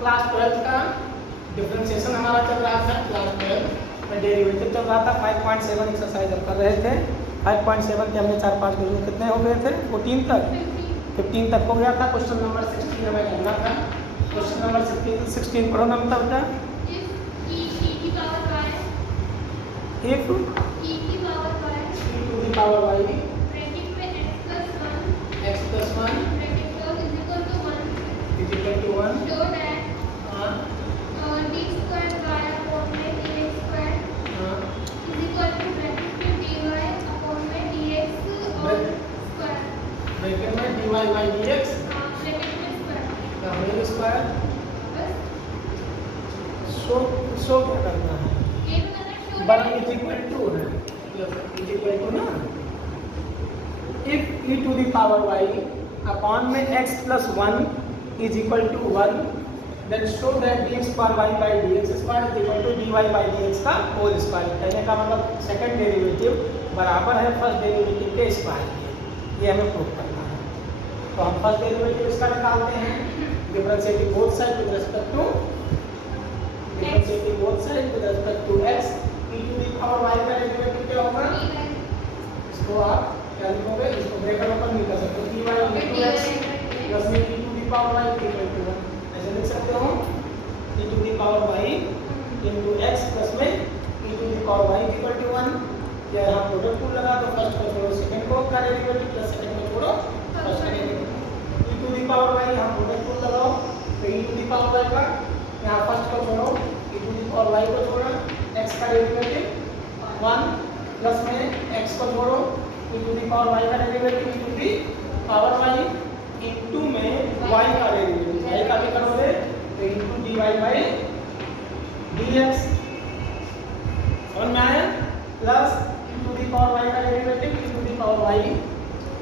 Class 12 का differentiation हमारा चल रहा था क्लास 12 में, डेरिवेटिव चल रहा था। 5.7 एक्सरसाइज हम कर रहे थे। 5.7 के हमने 4-5 क्वेश्चन कितने हो गए थे? 14 तक, 15 तक हो गया था। क्वेश्चन नंबर 16 हमें करना था। क्वेश्चन नंबर 16 पढ़ो ना बेटा। If e to the power y x plus 1 is equal to 1, show that d square y upon में dx square is equal to bracket में dy upon में dx और square, ब्रैकेट में dy by dx bracket में square, का whole square. बस सो क्या करना है? ये तो मैंने show बराबर इज इक्वल टू है, इज इक्वल टू ना, if e to the power y upon में x plus 1 is equal to 1, then show that d square y by dx square is equal to dy by dx का whole square. कहने का मतलब second derivative बराबर है first derivative के square के। ये हमें प्रूव करना है। तो हम फर्स्ट डेरिवेटिव इसका निकालते हैं। Differentiating both side with respect to x, e to the power y का डेरिवेटिव क्या होगा? इसको आप क्या लिखोगे? इसको ब्रैकेट ओपन नहीं कर सकते। dy into x प्लस में e to the power y equal to 1 ऐसे लिख सकते हो। e to the power y into x plus में e to the power y equal to 1। या यहाँ प्रोडक्ट रूल लगा दो, फर्स्ट को छोड़ो सेकंड को का डेरिवेटिव प्लस सेकंड को छोड़ो फर्स्ट का derivative. e to the power y यहाँ प्रोडक्ट रूल लगाओ तो e to the power y का यहाँ फर्स्ट को छोड़ो, e to the power y को छोड़ा, x का डेरिवेटिव 1 प्लस में x को छोड़ो, e to the power y का derivative e to the power y into में y का डेरिवेटिव, y का भी करोगे तो इनटू dy बाय dx समझ में आया? Plus e to the power y का derivative e to the power y,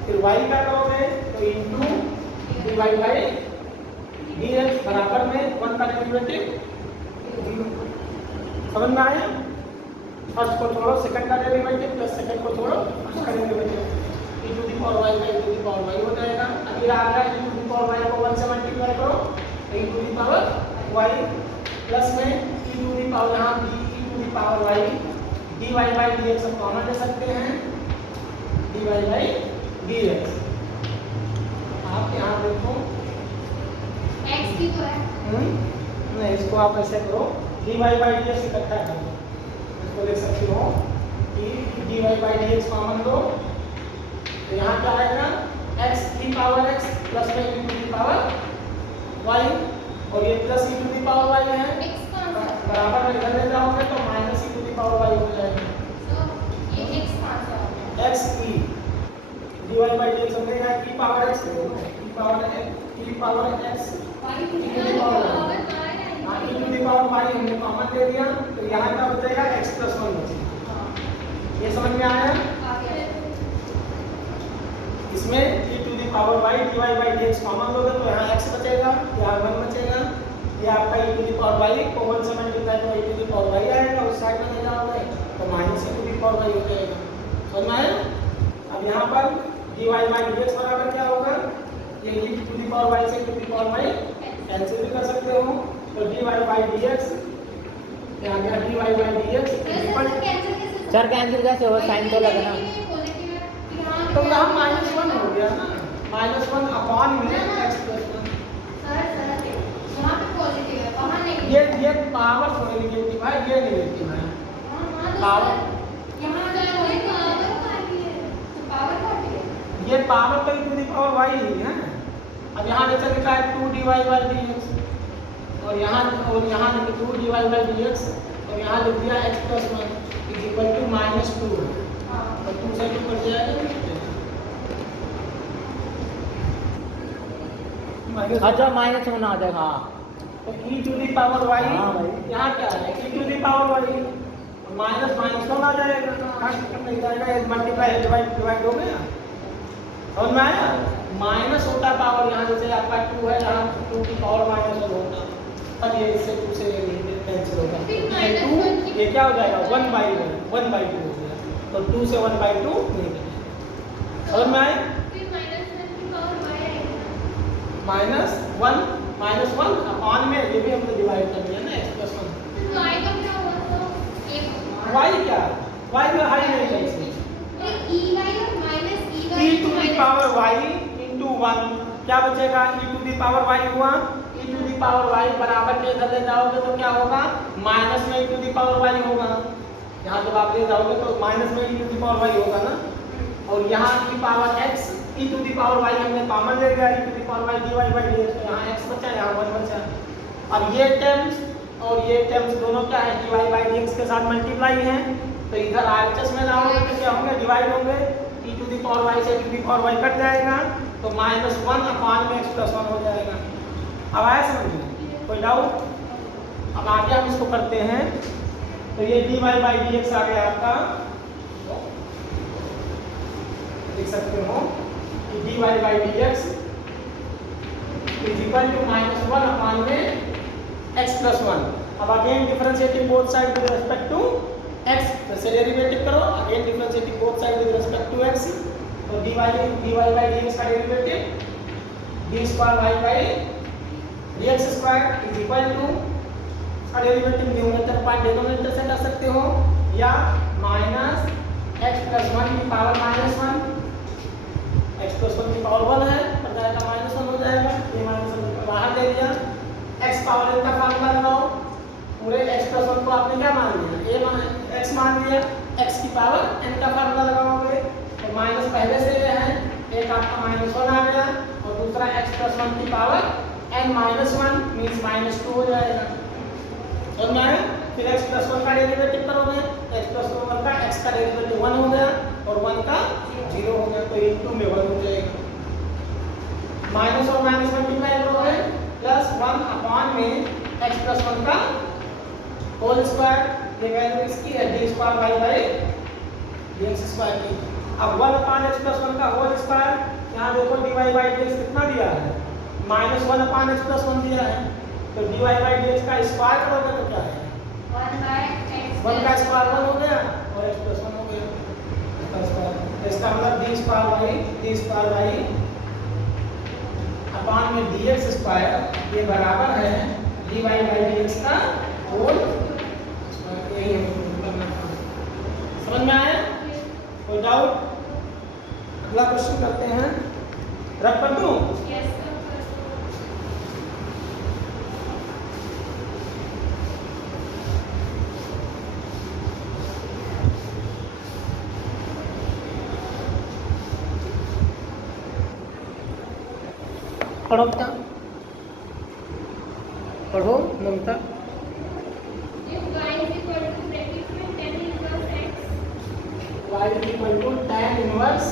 फिर y का करोगे तो इनटू dy बाय dx बराबर में 1 का डेरिवेटिव 0। समझ में आया? फर्स्ट को छोड़ो सेकंड का डेरिवेटिव प्लस सेकंड को छोड़ो फर्स्ट का derivative, e to the power y का e to the power y हो जाएगा। अभी आ गया e to the power y को 1 से मल्टीप्लाई करो तो e to the power y plus में e टू द पावर यहाँ e to the power y dy by dx हम कॉमन ले सकते हैं, dy बाय dx। आप यहाँ देखो x की तो है, नहीं, इसको आप ऐसे करो dy बाय dx इकट्ठा कर दो। इसको देख सकते हो कि dy बाय dx कॉमन दो तो यहाँ क्या आएगा? x e power x plus में e to the power y और ये plus e to the power y है, x कौन सा है? बराबर में इधर ले जाओगे तो minus e to the power y हो जाएगा। तो ये x कौन सा हो गया? x e dy by dx बनेगा e power x e power x y e to the power हाँ e to the power y हमने कॉमन दे दिया तो यहाँ क्या बचेगा? x प्लस 1 बचेगा। ये समझ में आया? इसमें e to the power y dy by dx common दोगे तो यहाँ x बचेगा, यहाँ 1 बचेगा। ये आपका e to the power y को 1 से मल्टीप्लाई करो e to the power y आएगा, उस साइड में ले जाओगे तो minus e to the power y हो जाएगा। समझ में आया? अब यहाँ पर dy बाय dx बराबर क्या होगा? ये e to the power y से e to the power y कैंसिल भी कर सकते हो तो dy बाय dx यहाँ गया dy by dx equal sir cancel कैसे हो? साइन तो लगना तो यहाँ -1 हो गया ना, -1 अपॉन में x प्लस 1। ये पावर थोड़ी निगेटिव है, ये निगेटिव है पावर। ये पावर तो e to the power y ही है। अब यहाँ जैसे लिखा है 2 dy बाय dx और यहाँ 2 dy बाय dx और यहाँ लिख दिया x plus 1 is equal to -2 तो 2 से 2 कट जाएगा। अच्छा माइनस होना आ जाएगा। हाँ तो e to the power y हाँ भाई। यहाँ क्या है? e to the power y minus माइनस होना जाएगा, नहीं जाएगा, मल्टीप्लाई डिवाइड हो गया। समझ में आया? माइनस होता पावर यहाँ जैसे आपका 2 है, यहाँ 2 की पावर -1 होता तब ये इससे 2 से कैंसिल होगा। ये 2 ये क्या हो जाएगा? 1/2 हो गया तो 2 से 1/2 नहीं बचेगा। समझ में आया? फिर -1 की पावर y आएगा। -1 -1 अपॉन में ये भी हमने डिवाइड कर दिया ना x + 1। तो y का क्या हुआ तो y क्या y जो हाई नहीं है इसमें ey और -ey e to the power y into 1 क्या बचेगा e to the power y हुआ e to the power y बराबर के इधर ले जाओगे तो क्या होगा माइनस में e to the power y होगा। यहाँ जब आप ले जाओगे तो माइनस में e to the power y होगा ना, और यहाँ की power x e to the power y हमने कॉमन ले लिया e to the power y dy/dx, तो यहाँ x बचा यहाँ 1 बचा। अब ये टर्म्स और ये टर्म्स दोनों क्या है dy/dx के साथ मल्टीप्लाई हैं, तो इधर RHS में लाओगे तो क्या होंगे डिवाइड होंगे, e to the power y से e to the power y कट जाएगा तो -1 अपॉन में x + 1 हो जाएगा। अब आया समझ में कोई डाउट? अब आगे हम इसको करते हैं तो ये dy/dx आ गया आपका, लिख सकते हो कि dy/dx = -1 अपॉन में x + 1। अब again differentiating both side with respect to x, जैसे डेरिवेटिव करो again differentiating both side with respect to x, तो dy/dx का डेरिवेटिव d2y/dx² का डेरिवेटिव न्यूमरेटर पार्ट डिनोमिनेटर से कर सकते हो, या -x + 1 की पावर -1, x + 1 की पावर 1 है तो जाएगा -1 हो जाएगा, ये -1 बाहर दे दिया। x पावर n का फार्मूला लगाओ, पूरे x + 1 को आपने क्या मान लिया x मान लिया, x की पावर n का फार्मूला लगाओगे तो माइनस पहले से ये है, एक आपका -1 आ गया और दूसरा x + 1 की पावर n - 1 मींस -2 हो जाएगा। समझ में आया? फिर x + 1 का डेरिवेटिव करोगे तो x + 1 का x का डेरिवेटिव 1 हो गया और 1 का 0 हो गया, तो इनटू में 1 हो जाएगा। माइनस और माइनस मल्टीप्लाई करोगे +1 अपॉन में x + 1 का होल स्क्वायर, ये वैल्यू इसकी है d²y/dx² की। अब 1 अपॉन x + 1 का होल स्क्वायर, यहाँ देखो dy/dx कितना दिया है -1 अपॉन x + 1 दिया है, तो dy/dx का स्क्वायर करोगे तो क्या है 1 का स्क्वायर 1 हो गया और x + 1 हो गया इसका स्क्वायर, इसका मतलब d² अपॉन में dx² ये बराबर है dy/dx का होल स्क्वायर। यही हम करना था, समझ में आया? कोई डाउट? अगला क्वेश्चन करते हैं, रख कर दूं? पढ़ो क्या पढ़ो ममता। y = tan इनवर्स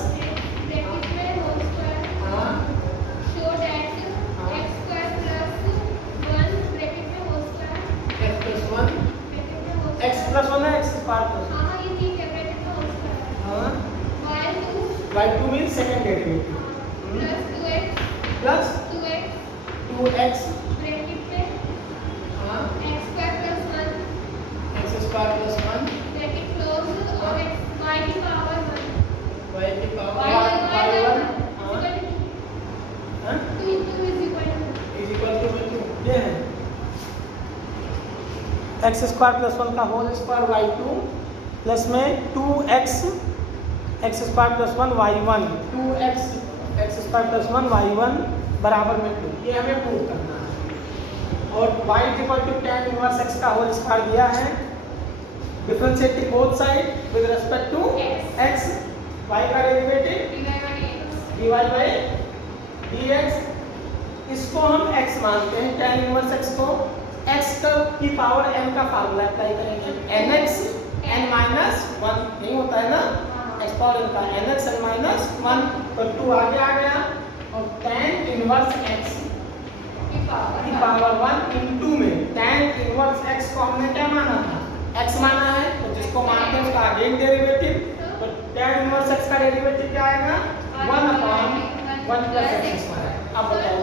x + 1 है x² y2 mean second derivative plus 2x x² + 1 का होल स्क्वायर y2 प्लस में 2x x² + 1 y1 2x x² + 1 y1 बराबर में 2, ये हमें प्रूव करना है। और y = tan इनवर्स x का होल स्क्वायर दिया है, differentiating both side with respect to x, y का डेरिवेटिव dy/dx, इसको हम x मानते हैं tan इनवर्स x को, x की पावर n का फार्मूला अप्लाई करेंगे, nx n - 1 नहीं होता है ना, x पावर n का nx n - 1 तो 2 आगे आ गया और tan इनवर्स x की पावर 1 into में tan इनवर्स x को हमने क्या माना था x माना है, तो जिसको मानते हैं उसका अगेन डेरिवेटिव, तो tan इनवर्स x का डेरिवेटिव क्या आएगा 1 अपॉन 1 + x²। अब बताओ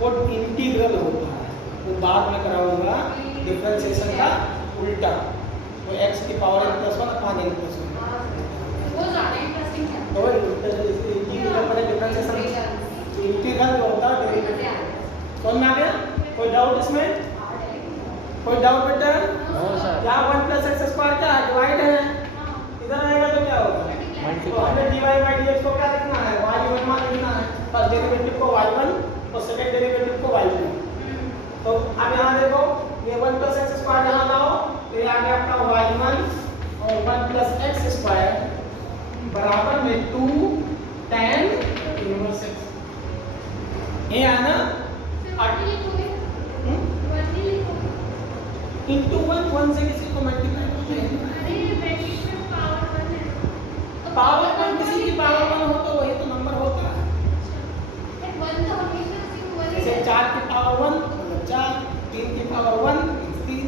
वो इंटीग्रल होता है, वो बाद में कराऊंगा डिफरेंशिएशन का उल्टा, वो x की पावर n + 1 अपॉन n + 1 वो ज़्यादा इंटरेस्टिंग है। तो इंटीग्रल पर डिफरेंशिएशन इंटीग्रल जो होता है डेरिवेटिव समझ में आ गया? कोई डाउट इसमें? कोई डाउट बेटा? No sir. यहाँ 1 प्लस एक्स स्क्वायर क्या है? डिवाइड है, इधर आएगा तो क्या होगा? तो हमें dy बाई dx को क्या लिखना है? y1 मान लिखना है, फर्स्ट डेरिवेटिव को y1 और सेकंड डेरिवेटिव को y2। तो अब यहाँ देखो ये 1 प्लस एक्स स्क्वायर यहाँ लाओ तो ये आ गया आपका y1 और 1 प्लस एक्स स्क्वायर बराबर में 2 tan इनवर्स x। ये है ना इंटू 1 से किसी को मल्टीप्लाई करते हैं, पावर 1 किसी की पावर 1 हो तो वही तो नंबर होता है। जैसे 4 की पावर 1 मतलब 4, 3 की पावर 1 3।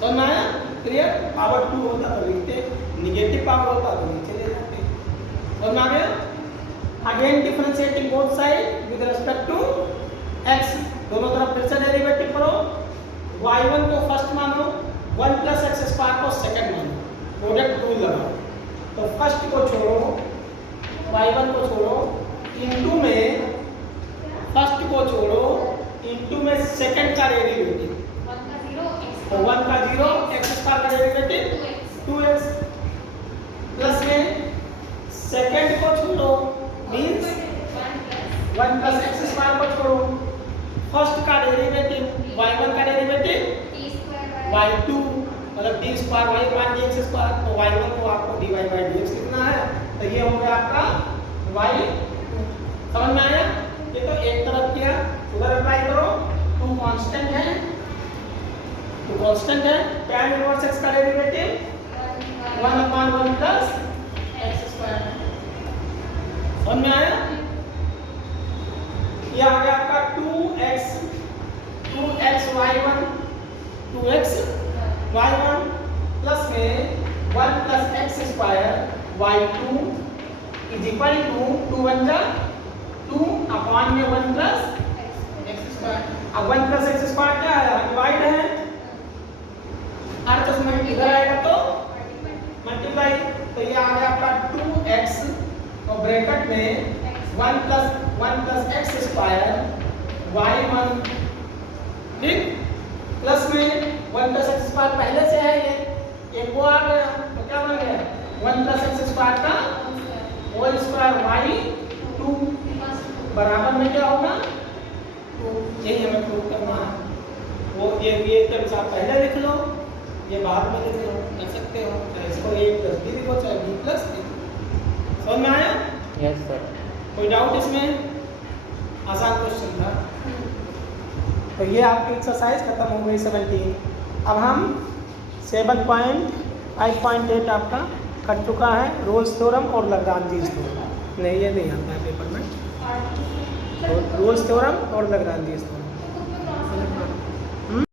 समझ में आया? क्लियर? पावर 2 होता तो लिखते, निगेटिव पावर होता तो नीचे ले जाते। समझ में आ गया? Again differentiating both side with respect to x, दोनों तरफ फिर से डेरिवेटिव करो। y1 को फर्स्ट मानो, 1 प्लस एक्स स्क्वायर को सेकंड मानो, प्रोडक्ट रूल लगाओ। तो फर्स्ट को छोड़ो, y1 को छोड़ो, इनटू में फर्स्ट को छोड़ो, इनटू में सेकंड का डेरिवेटिव, तो 1 का 0, एक्स स्क्वायर का डेरिवेटिव 2x, प्लस में सेकंड को छोड़ो मींस 1 प्लस एक्स स्क्वायर को छोड़ो, फर्स्ट का डेरिवेटिव y1 का डेरिवेटिव y2 मतलब d square y1 dx square, तो y1 को आपको dy बाई dx लिखना है, तो ये हो गया आपका y। समझ में आया? ये तो एक तरफ किया, उधर अप्लाई करो। 2 कांस्टेंट है, 2 कांस्टेंट है, tan इनवर्स x का डेरिवेटिव 1/1 प्लस x स्क्वायर। समझ में आया? ये आ गया आपका 2x y1 2x y1 plus में 1 plus x square y2 is equal to 2 1 जा 2 अपॉन में 1 प्लस एक्स स्क्वायर। अब 1 प्लस एक्स स्क्वायर क्या है? डिवाइड है, अर्थ में इधर आएगा तो मल्टीप्लाई, तो ये आ गया आपका 2x और ब्रैकेट में 1 प्लस एक्स स्क्वायर y1, ठीक, प्लस में 1 प्लस एक्स स्क्वायर पहले से है, ये एक वो आ गया तो क्या बन गया 1 प्लस एक्स स्क्वायर का होल स्क्वायर y2 बराबर में क्या होगा 2। यही हमें प्रूव करना है। वो ये के अनुसार पहले लिख लो, ये बाद में लिख लो, कर सकते हो, चाहे इसको a प्लस b लिखो चाहे b प्लस c। समझ में आया? Yes sir. कोई डाउट इसमें? आसान क्वेश्चन था। तो ये आपकी एक्सरसाइज खत्म हो गई 17। अब हम 7.5.8 आपका कट चुका है, रोल्स थ्योरम और लैग्रांजीज थ्योरम। नहीं ये नहीं आता है पेपर में, रोल्स थ्योरम और लैग्रांजीज थ्योरम।